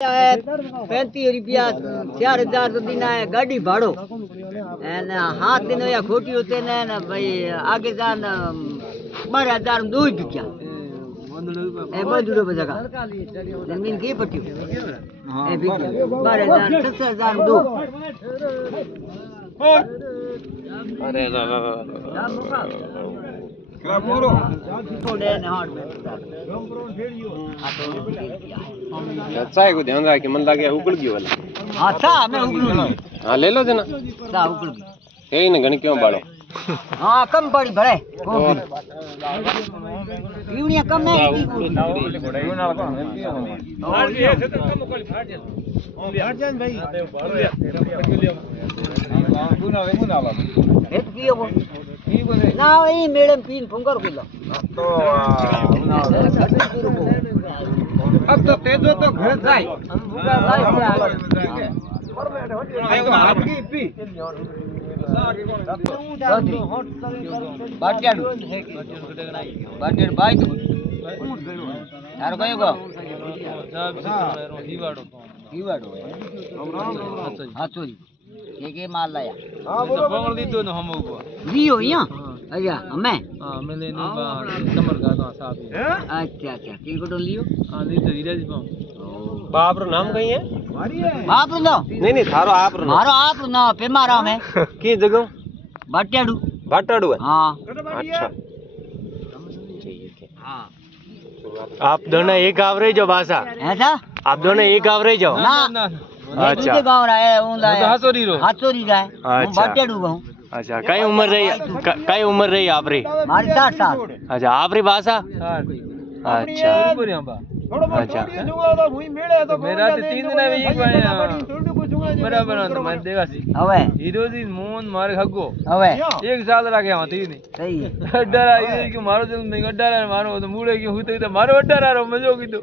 ₹35 4000 तो दिन है गाड़ी भाड़ो एने हाथ दिन या खोटी होते ने भाई आगे जान 12000 दो ही बिक्या ए बंदूड़ो पे जगह जमीन की पट्टी ए बिक्या 12000 10000 दो अरे थोड़े ने हाथ में अच्छा है को ध्यान रख मन लागे उगल गयो वाला हां था मैं उगलू हां ले लो जना था उगलू हे ने घणी क्यों बाड़ो हां कम पड़ी भरे यूनिया कम नहीं थी भाई एक पियो को ना ये मैडम पीन फंगर कोला तो अब तो तेजो तो घर जाए हम बुगा जाए ठीक है हाथ की पी बाटियाडू बाटियाडू बाई तो यार कयो को हीवाडो हाचो के माल लाया हां बोलो पकड़ दी तो हम को लियो यहां अच्छा हमें हां मैंने नहीं कमर का तो साहब अच्छा अच्छा की को लियो हां ली तो धीरे पाऊं बाप रो नाम कई है बाप रो नहीं नहीं थारो आप रो मारो आप ना पे मारा में की जगह बाटियाडू भाटाडू है हां अच्छा ठीक है हां आप दोनों एक आवरेज हो भाषा ऐसा आप दोनों एक आवरेज हो ना अच्छा गांव रहा है उन लाया हाथोरी रो का है अच्छा बाटियाडू कहूं अच्छा कई उम्र रही आपरी मारी 60 साल अच्छा आपरी भाषा अच्छा अच्छा मेरा तो 3 दिन में एक बार बराबर तो मैं देगा सी हवे हीरो जी मोहन मारे हगो हवे 1 साल रखे हां थी नहीं सही है डरा ये कि मारो जो नहीं डरा मारो तो मुड़े की हुते तो मारो डरा रो मजो की तो